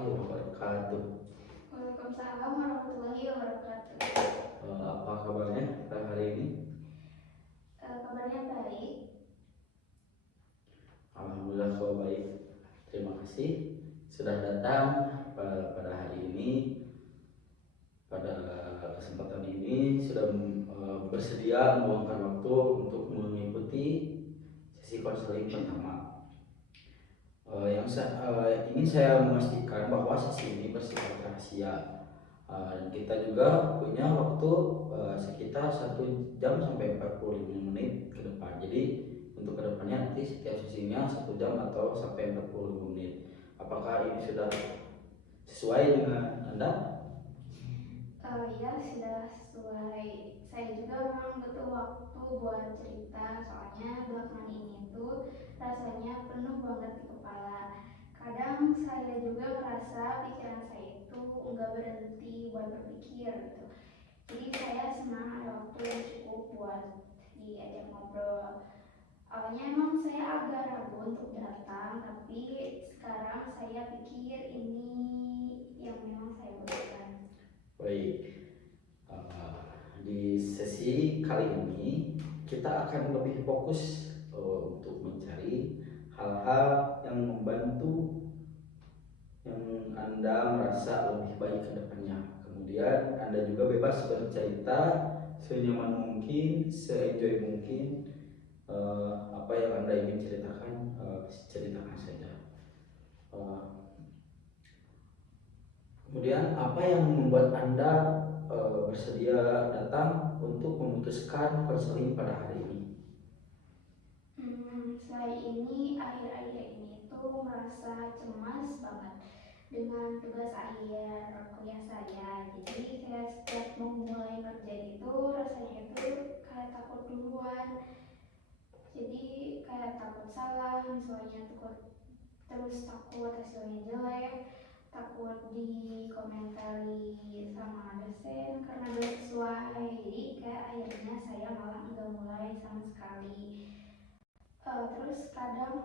warahmatullahi wabarakatuh. Waalaikumsalam warahmatullahi wabarakatuh. Apa kabarnya hari ini? Kabarnya baik. Alhamdulillah kalau baik. Terima kasih sudah datang pada hari ini. Pada kesempatan ini sudah bersedia meluangkan waktu untuk mengikuti sesi konseling pertama. Ingin saya memastikan bahwa sesi ini bersifat rahasia. Dan kita juga punya waktu sekitar 1 jam sampai 45 menit ke depan. Jadi untuk kedepannya nanti setiap sesinya 1 jam atau sampai 45 menit. Apakah ini sudah sesuai dengan Anda? Ya, sudah sesuai. Saya juga memang butuh waktu buat cerita, soalnya belakangan ini tuh rasanya penuh banget di kepala. Kadang saya juga merasa pikiran saya itu nggak berhenti buat berpikir gitu. Jadi saya senang ada waktu yang cukup buat diajak ngobrol. Awalnya emang saya agak ragu untuk datang, tapi sekarang saya pikir ini yang memang saya butuhkan. Baik, di sesi kali ini kita akan lebih fokus untuk mencari hal-hal yang membantu yang Anda merasa lebih baik ke depannya. Kemudian Anda juga bebas bercerita senyaman mungkin, se-enjoy mungkin. Apa yang Anda ingin ceritakan, ceritakan saja. Kemudian apa yang membuat Anda bersedia datang untuk memutuskan konseling pada hari ini? Saya ini akhir-akhir ini tuh merasa cemas banget dengan tugas akhir kuliah saya. Jadi kayak setiap mau mulai ngerjain itu rasanya itu kayak takut duluan. Jadi kayak takut salah, misalnya takut hasilnya jelek, takut dikomentari sama dosen karena belum sesuai. Jadi kayak akhirnya saya malah nggak mulai sama sekali. Terus kadang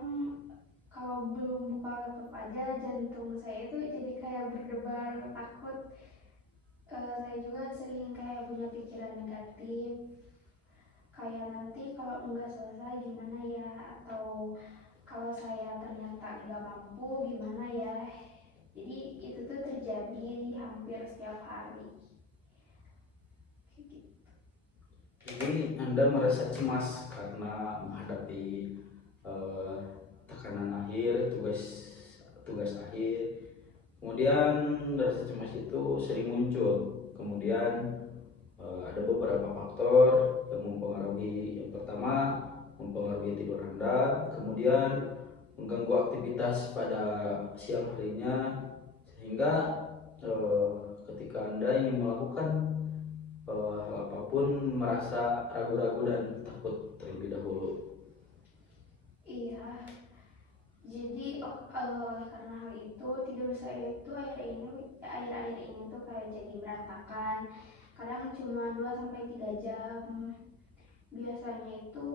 kalau belum buka laptop aja jantung saya itu jadi kayak berdebar takut. Saya juga sering kayak punya pikiran negatif, kayak nanti kalau nggak selesai gimana ya, atau kalau saya ternyata nggak mampu gimana ya. Jadi itu tuh terjadi hampir setiap hari. Ini Anda merasa cemas karena menghadapi eh, tekanan akhir, tugas akhir. Kemudian rasa cemas itu sering muncul. Kemudian ada beberapa faktor yang mempengaruhi. Yang pertama, mempengaruhi tidur Anda, kemudian mengganggu aktivitas pada siang harinya, sehingga ketika Anda ingin melakukan hal apapun merasa ragu-ragu dan takut terlebih dahulu. Iya, jadi karena hal itu tidur saya itu akhir-akhir ini tuh kayak jadi berantakan. Kadang cuma 2 sampai 3 jam. Biasanya itu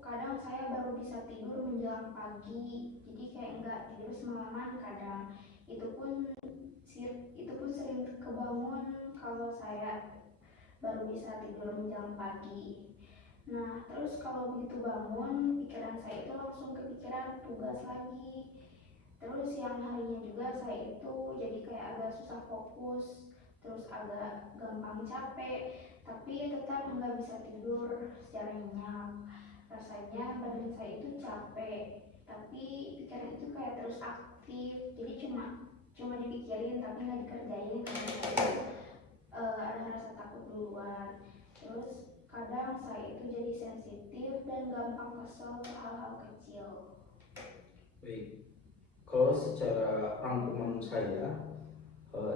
kadang saya baru bisa tidur menjelang pagi. Jadi kayak nggak tidur semalaman kadang. Itu pun sering kebangun kalau saya baru bisa tidur menjelang pagi. Nah, terus kalau begitu bangun, pikiran saya itu langsung kepikiran tugas lagi. Terus yang harinya juga saya itu jadi kayak agak susah fokus, terus agak gampang capek, tapi tetap nggak bisa tidur secara nyenyak. Rasanya badan saya itu capek, tapi pikiran itu kayak terus aktif. Jadi cuma dipikirin tapi nggak dikerjain karena saya ada rasa takut duluan. Terus kadang saya itu jadi sensitif dan gampang kesel ke hal-hal kecil. Baik, kalau secara rangkuman saya,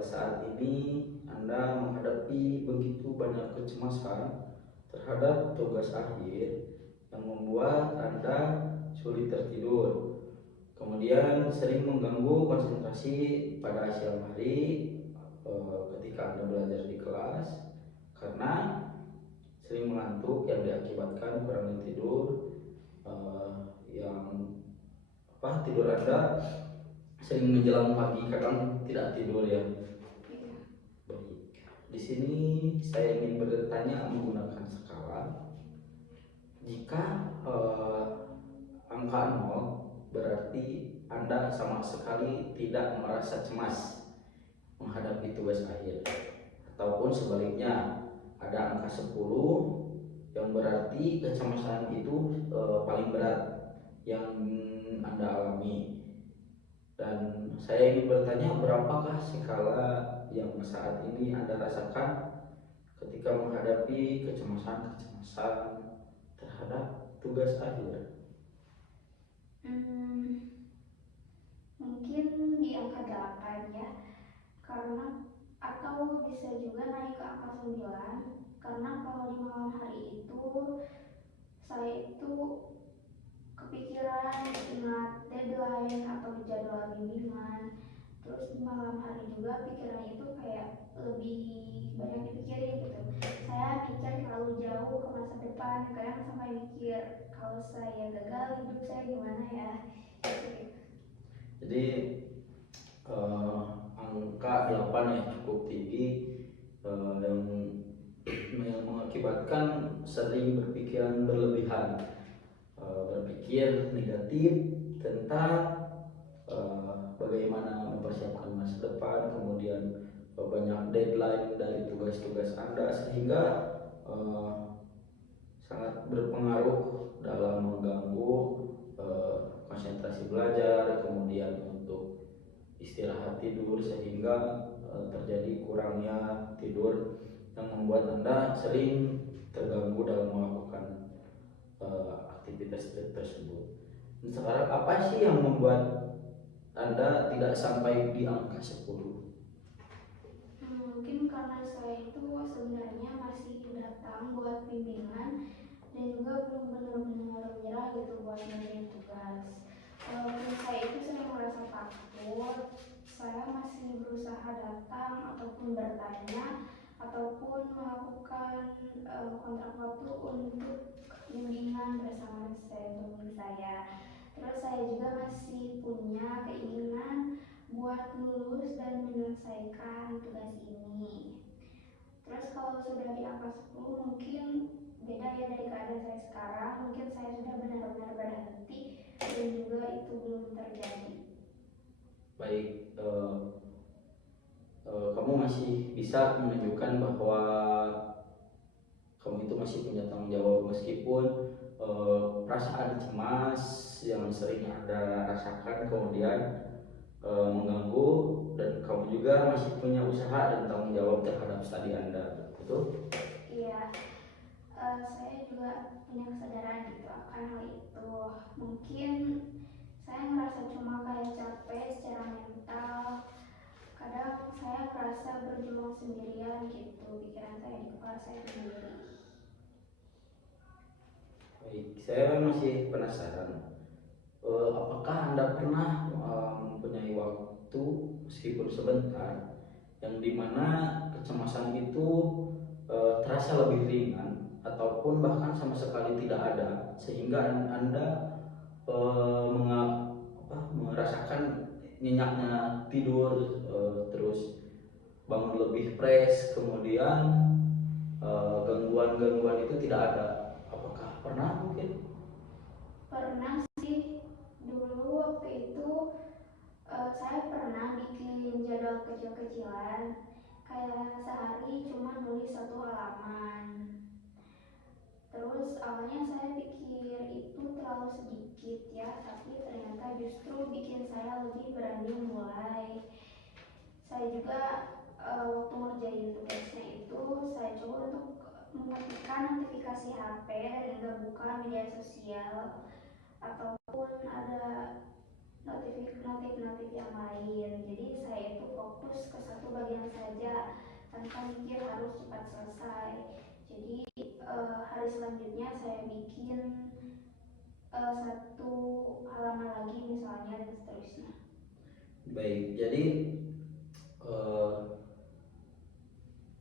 saat ini Anda menghadapi begitu banyak kecemasan terhadap tugas akhir yang membuat Anda sulit tertidur, kemudian sering mengganggu konsentrasi pada siang hari ketika Anda belajar di kelas, karena sering mengantuk yang diakibatkan kurangnya tidur, yang tidur Anda sering menjelang pagi kadang tidak tidur ya. Iya. Baik. Di sini saya ingin bertanya menggunakan skala. Jika angka 0 berarti Anda sama sekali tidak merasa cemas menghadapi tugas akhir. Ataupun sebaliknya, ada angka 10 yang berarti kecemasan itu paling berat yang Anda alami. Dan saya ingin bertanya, berapakah skala yang saat ini Anda rasakan ketika menghadapi kecemasan terhadap tugas akhir? Mungkin di angka 8 ya, karena atau bisa juga naik ke angka 9, karena kalau di malam hari itu saya itu kepikiran ingat deadline atau jadwal bimbingan. Terus di malam hari juga pikiran itu kayak lebih banyak dipikirin gitu. Saya mikir terlalu jauh ke masa depan, kadang sampai mikir kalau saya gagal hidup saya gimana ya gitu. Jadi angka 8 ya cukup tinggi, yang mengakibatkan sering berpikiran berlebihan, berpikir negatif tentang bagaimana mempersiapkan masa depan, kemudian banyak deadline dari tugas-tugas Anda, sehingga eh, sangat berpengaruh dalam mengganggu konsentrasi belajar, kemudian untuk istirahat tidur, sehingga terjadi kurangnya tidur yang membuat Anda sering terganggu dalam melakukan aktivitas tersebut. Dan sekarang apa sih yang membuat Anda tidak sampai di angka 10? Mungkin karena saya itu sebenarnya masih datang buat bimbingan dan juga belum benar-benar menyerah gitu buat ngerjain tugas. Walaupun saya itu sering merasa takut, saya masih berusaha datang ataupun bertanya ataupun melakukan kontrak waktu untuk bimbingan bersama pembimbing saya. Terus saya juga masih punya keinginan buat lulus dan menyelesaikan tugas ini. Terus kalau sudah di angka 10 mungkin beda ya dari keadaan saya sekarang. Mungkin saya sudah benar-benar berhenti dan juga itu belum terjadi. Baik, kamu masih bisa menunjukkan bahwa kamu itu masih punya tanggung jawab, meskipun perasaan cemas yang sering Anda rasakan kemudian mengganggu, dan kamu juga masih punya usaha dan tanggung jawab terhadap studi Anda, betul? Iya, saya juga punya kesadaran gitu akan hal itu. Mungkin saya ngerasa cuma kayak capek secara mental. Kadang saya merasa berjuang sendirian gitu, pikiran saya di kepala saya sendiri. Baik, saya masih penasaran. Apakah Anda pernah mempunyai waktu meskipun sebentar yang dimana kecemasan itu terasa lebih ringan ataupun bahkan sama sekali tidak ada, sehingga Anda merasakan nyenyaknya tidur, terus bangun lebih fresh, kemudian gangguan-gangguan itu tidak ada? Apakah pernah mungkin? Pernah sih, dulu waktu itu saya pernah bikin jadwal kecil-kecilan, kayak sehari cuma nulis 1 halaman. Terus awalnya saya pikir itu terlalu sedikit ya, tapi ternyata justru bikin saya lebih berani mulai. Saya juga waktu ngerjain tugasnya itu saya coba untuk mematikan notifikasi HP dan nggak buka media sosial ataupun ada notif-notif yang lain. Jadi saya itu fokus ke satu bagian saja tanpa mikir harus cepat selesai. Jadi hari selanjutnya saya bikin 1 halaman lagi misalnya dan seterusnya. Baik, jadi eh,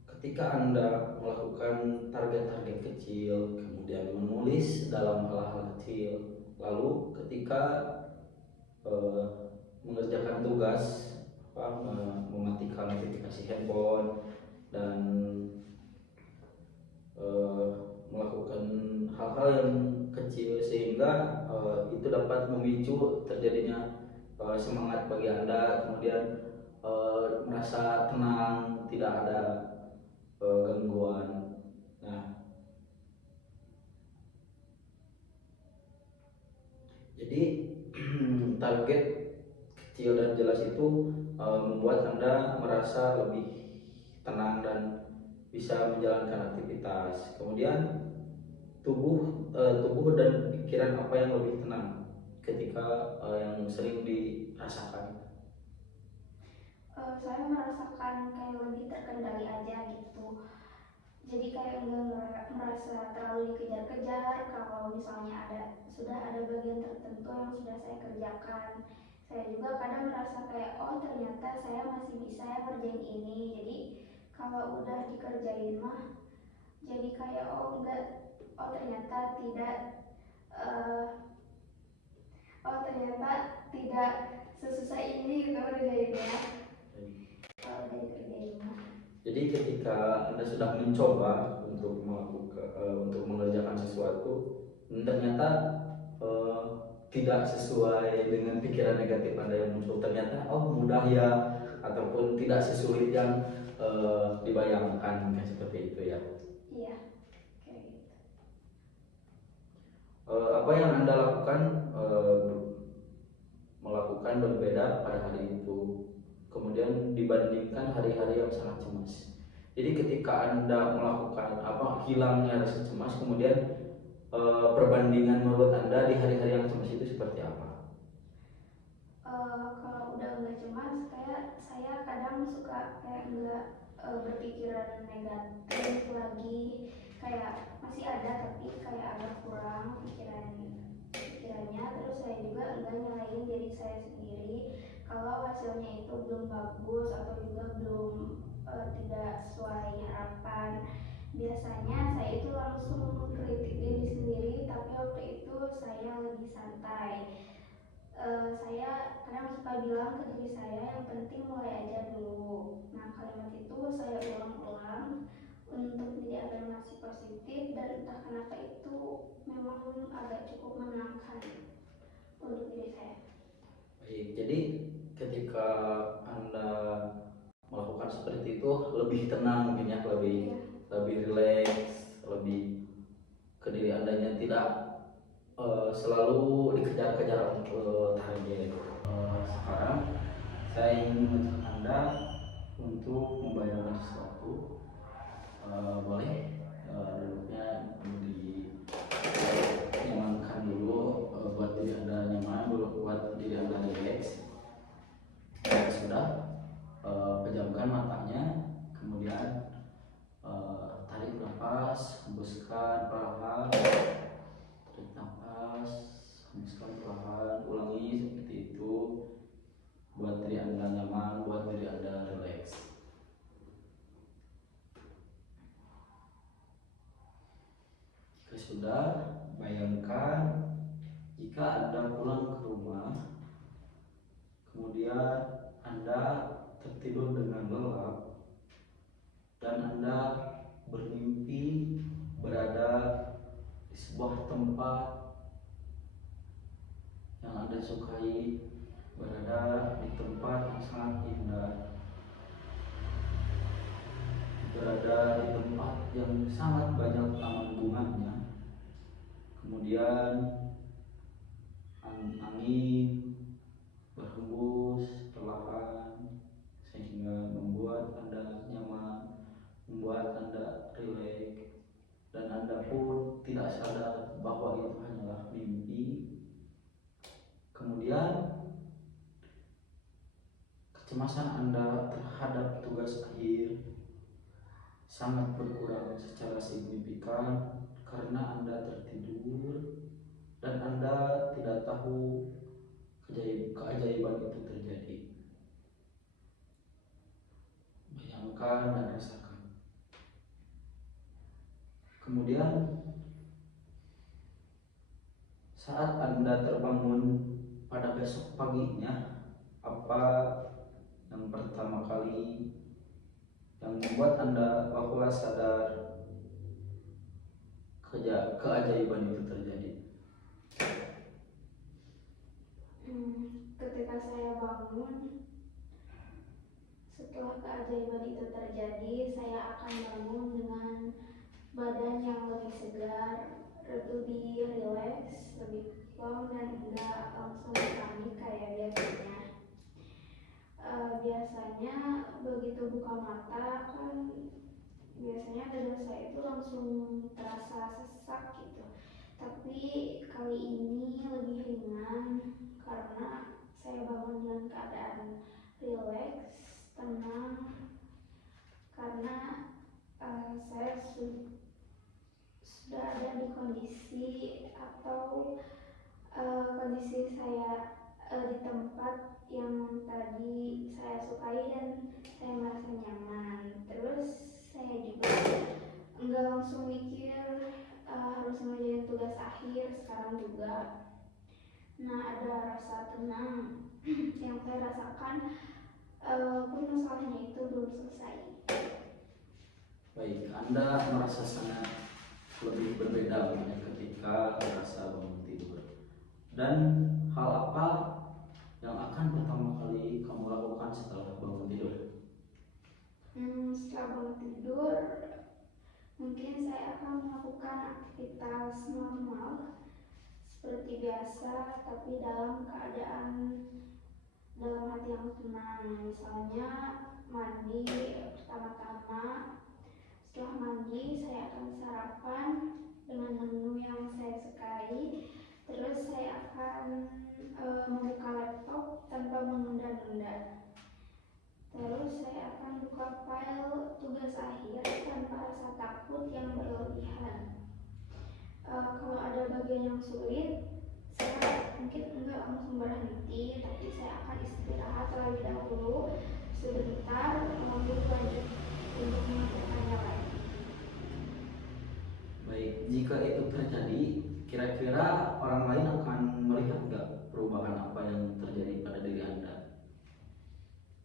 ketika Anda melakukan target-target kecil, kemudian menulis dalam hal-hal kecil, lalu ketika eh, mengerjakan tugas, mematikan notifikasi handphone, dan eh, melakukan hal-hal yang kecil sehingga itu dapat memicu terjadinya semangat bagi Anda, kemudian merasa tenang, tidak ada gangguan. Nah, jadi target kecil dan jelas itu membuat Anda merasa lebih tenang dan bisa menjalankan aktivitas. Kemudian tubuh dan pikiran apa yang lebih tenang ketika yang sering dirasakan. Saya merasakan kayak lebih terkendali aja gitu. Jadi kayak nggak merasa terlalu dikejar-kejar. Kalau misalnya sudah ada bagian tertentu yang sudah saya kerjakan, saya juga kadang merasa kayak oh ternyata saya masih bisa ya kerjain ini. Jadi kalau udah dikerjain mah jadi kayak oh enggak, oh ternyata tidak, eh, oh ternyata tidak sesusah ini gitu kerjainnya kalau udah dikerjain mah. Jadi ketika Anda sudah mencoba untuk mengerjakan sesuatu, ternyata eh, tidak sesuai dengan pikiran negatif Anda yang muncul, ternyata oh mudah ya, ataupun tidak sesulit yang dibayangkan, kayak seperti itu ya. Iya, kayak gitu. Apa yang Anda lakukan melakukan berbeda pada hari itu, kemudian dibandingkan hari-hari yang sangat cemas. Jadi ketika Anda melakukan hilangnya rasa cemas, kemudian perbandingan menurut Anda di hari-hari yang cemas itu seperti apa? Kalau udah nggak cemas, kayak saya kadang suka kayak nggak berpikiran negatif lagi, kayak masih ada tapi kayak agak kurang pikirannya. Terus saya juga nggak nyalain diri saya sendiri kalau hasilnya itu belum bagus atau juga belum tidak sesuai harapan. Biasanya saya itu langsung mengkritik diri sendiri, tapi waktu itu saya lebih santai. Saya kadang suka bilang ke diri saya yang penting mulai aja dulu. Nah kalimat itu saya ulang-ulang untuk menjadi afirmasi positif, dan entah kenapa itu memang agak cukup menenangkan untuk diri saya. Baik, jadi ketika Anda melakukan seperti itu lebih tenang mungkin ya, lebih rileks, lebih ke diri Andanya, tidak selalu dikejar-kejar target. Sekarang saya ingin mengajak Anda untuk membayangkan sesuatu. Boleh duduknya dinyamankan dulu, buat diri Anda nyaman, buat diri Anda rileks. Sudah, pejamkan matanya, kemudian tarik nafas, hembuskan perlahan, tarik nafas, hembuskan perlahan, ulangi seperti itu, buat diri Anda nyaman, buat diri Anda rileks. Jika sudah, bayangkan jika Anda pulang ke rumah, kemudian Anda tertidur dengan lelap, dan Anda bermimpi berada di sebuah tempat yang Anda sukai, berada di tempat yang sangat indah, berada di tempat yang sangat banyak taman bunganya. Kemudian angin berhembus perlahan sehingga membuat Anda nyaman, membuat Anda rileks, dan Anda pun tidak sadar bahwa itu hanyalah mimpi. Kemudian kecemasan Anda terhadap tugas akhir sangat berkurang secara signifikan karena Anda tertidur dan Anda tidak tahu keajaiban itu terjadi. Bayangkan dan rasakan. Kemudian saat Anda terbangun pada besok paginya, apa yang pertama kali yang membuat Anda bahwa sadar keajaiban itu terjadi? Ketika saya bangun, setelah keajaiban itu terjadi, saya akan bangun dengan badan yang lebih segar, lebih rileks, lebih plong, dan enggak langsung panik kayak biasanya. Biasanya begitu buka mata kan biasanya dada saya itu langsung terasa sesak gitu. Tapi kali ini lebih ringan karena saya bangun dengan keadaan rileks, tenang, karena saya sudah ada di kondisi atau kondisi saya di tempat yang tadi saya sukai dan saya merasa nyaman. Terus saya juga nggak langsung mikir harus ngerjain tugas akhir sekarang juga. Nah, ada rasa tenang yang saya rasakan pun masalahnya itu belum selesai. Baik, Anda merasa sangat lebih berbeda ketika merasa bangun tidur. Dan hal apa yang akan pertama kali kamu lakukan setelah bangun tidur? Setelah bangun tidur, mungkin saya akan melakukan aktivitas normal seperti biasa, tapi dalam keadaan dalam hati yang tenang. Misalnya mandi pertama-tama. Setelah mandi, saya akan sarapan dengan menu yang saya sukai. Terus saya akan membuka laptop tanpa menunda-nunda. Terus saya akan buka file tugas akhir tanpa rasa takut yang berlebihan. Kalau ada bagian yang sulit, saya mungkin enggak langsung berhenti, tapi saya akan istirahat terlebih dahulu sebentar, lalu lanjut untuk mengerjakannya lagi. Baik, jika itu terjadi, kira-kira orang lain akan melihat nggak perubahan apa yang terjadi pada diri Anda?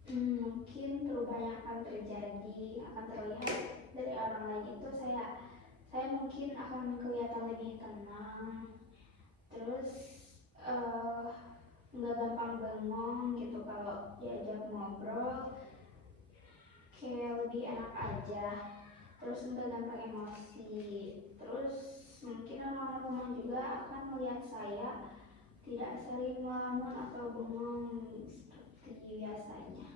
Mungkin perubahan yang akan terjadi akan terlihat dari orang lain itu saya mungkin akan kelihatan lebih tenang, terus nggak gampang bengong gitu kalau diajak ngobrol, kayak lebih enak aja, terus nggak gampang emosi, terus mungkin orang rumah juga akan melihat saya tidak sering melamun atau bengong seperti biasanya.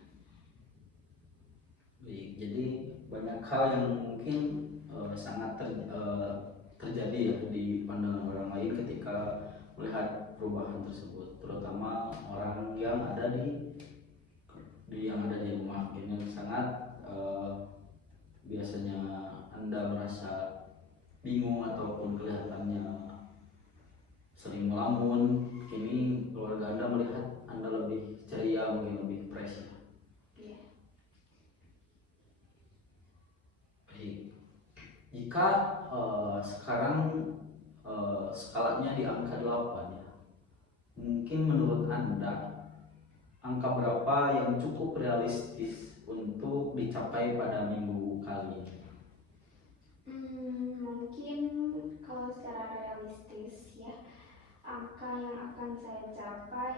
Baik, jadi banyak hal yang mungkin sangat terjadi ya di pandangan orang lain ketika melihat perubahan tersebut, terutama orang yang ada di rumah. Ini sangat biasanya Anda merasa bingung ataupun kelihatannya sering melamun. Kini keluarga Anda melihat Anda lebih ceria, mungkin lebih fresh. Iya. Baik. Jika sekarang skalanya di angka 8 ya, mungkin menurut Anda angka berapa yang cukup realistis untuk dicapai pada minggu kali ini? Mungkin kalau secara realistis ya, angka yang akan saya capai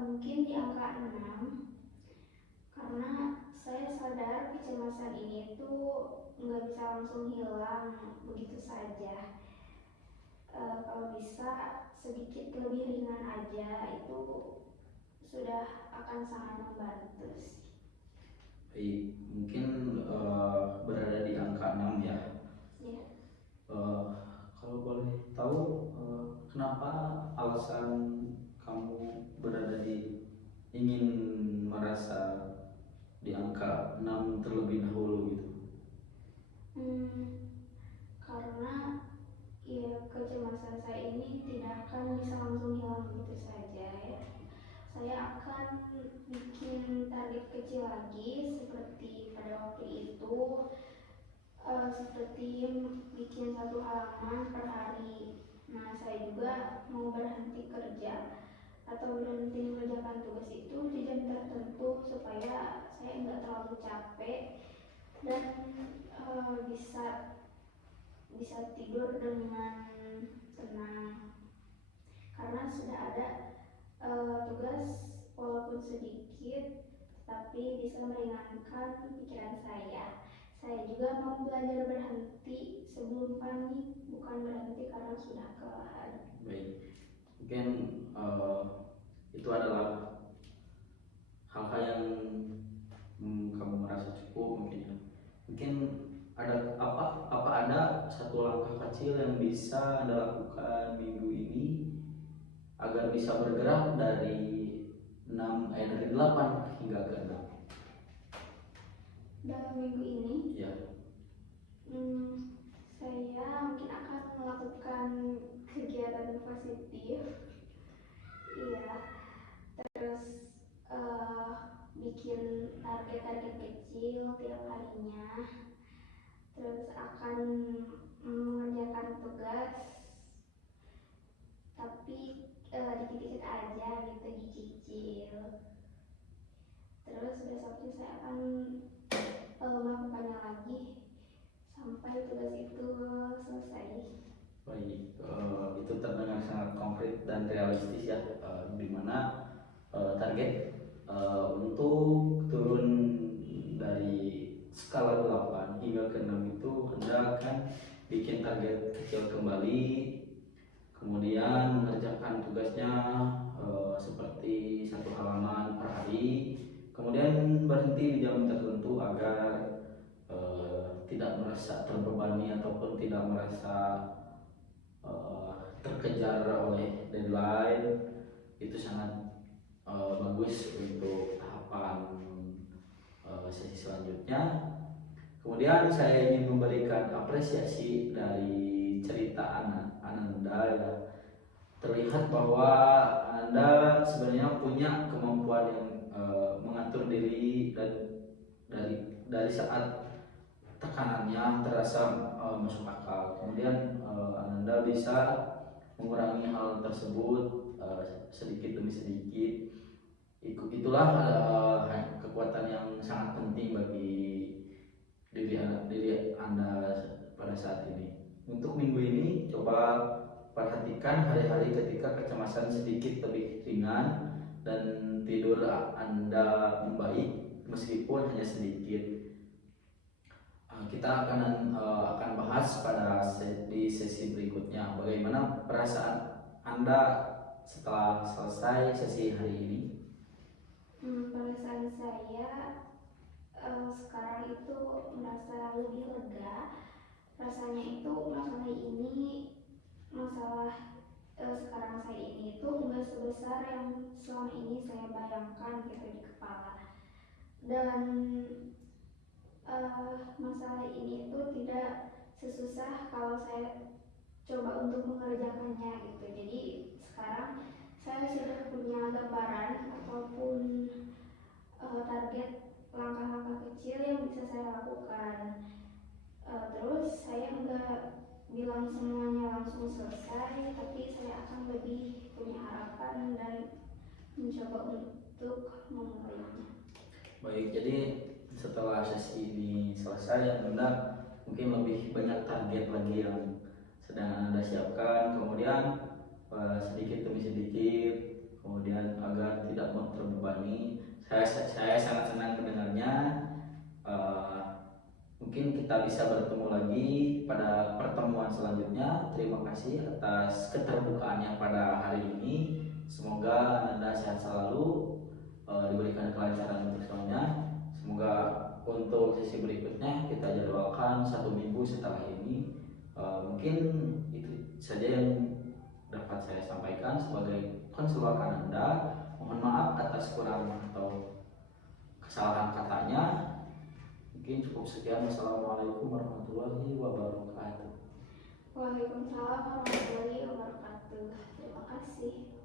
mungkin di angka 6, karena saya sadar kecemasan ini tuh nggak bisa langsung hilang begitu saja. Kalau bisa sedikit lebih ringan aja itu sudah akan sangat membantu sih. Baik, mungkin berada di angka 6 ya. Ya. Kalau boleh tahu kenapa alasan kamu berada ingin merasa di angka 6 terlebih dahulu gitu? Karena ya kecemasan saya ini tidak akan bisa langsung hilang begitu saja ya. Saya akan bikin target kecil lagi seperti pada waktu itu, seperti bikin 1 halaman per hari. Nah, saya juga mau berhenti kerja atau berhenti mengerjakan tugas itu di jam tertentu supaya saya nggak terlalu capek dan bisa tidur dengan tenang karena sudah ada tugas walaupun sedikit tapi bisa meringankan pikiran saya. Saya juga mau belajar berhenti sebelum panik, bukan berhenti karena sudah kelelahan. Baik, mungkin itu adalah hal-hal yang kamu merasa cukup mungkin ya. Mungkin ada apa ada satu langkah kecil yang bisa Anda lakukan minggu ini agar bisa bergerak dari 8 hingga ke 6 dalam minggu ini? Ya. Saya mungkin akan melakukan kegiatan positif, iya. Terus bikin target-target kecil tiap harinya. Terus akan mengerjakan tugas, tapi dikit-dikit aja gitu, dicicil. Terus besoknya saya akan melakukannya lagi sampai tugas itu selesai. Baik, itu terdengar sangat konkret dan realistis ya, di mana target untuk turun dari skala 8 hingga ke 6 itu Anda akan bikin target kecil kembali, kemudian mengerjakan tugasnya seperti 1 halaman per hari, kemudian berhenti di jam tertentu agar tidak merasa terbebani ataupun tidak merasa terkejar oleh deadline. Itu sangat bagus untuk tahapan sesi selanjutnya. Kemudian saya ingin memberikan apresiasi dari cerita Ananda ya. Terlihat bahwa Anda sebenarnya punya kemampuan yang mengatur diri dan dari saat tekanannya terasa masuk akal. Kemudian Anda bisa mengurangi hal tersebut sedikit demi sedikit. Itulah kekuatan yang sangat penting bagi diri Anda pada saat ini. Untuk minggu ini coba perhatikan hari-hari ketika kecemasan sedikit lebih ringan dan tidur Anda membaik meskipun hanya sedikit. Kita akan bahas di sesi berikutnya bagaimana perasaan Anda setelah selesai sesi hari ini. Perasaan saya sekarang itu merasa lebih lega. Rasanya itu masalah sekarang saya ini itu enggak sebesar yang selama ini saya bayangkan gitu di kepala. Dan masalah ini itu tidak sesusah kalau saya coba untuk mengerjakannya gitu. Jadi sekarang saya sudah punya gambaran ataupun target langkah-langkah kecil yang bisa saya lakukan. Terus saya enggak bilang semuanya langsung selesai, tapi saya akan lebih punya harapan dan mencoba untuk memulainya. Baik, jadi setelah sesi ini selesai Anda mungkin lebih banyak target lagi yang sedang Anda siapkan, kemudian sedikit demi sedikit, kemudian agar tidak terbebani. Saya sangat senang mendengarnya. Mungkin kita bisa bertemu lagi pada pertemuan selanjutnya. Terima kasih atas keterbukaannya pada hari ini. Semoga Anda sehat selalu, diberikan kelancaran untuk semuanya. Semoga untuk sesi berikutnya kita jadwalkan 1 minggu setelah ini. Mungkin itu saja yang dapat saya sampaikan sebagai konselor Anda. Mohon maaf atas kurang atau kesalahan katanya. Mungkin cukup sekian. Wassalamualaikum warahmatullahi wabarakatuh. Waalaikumsalam warahmatullahi wabarakatuh. Terima kasih.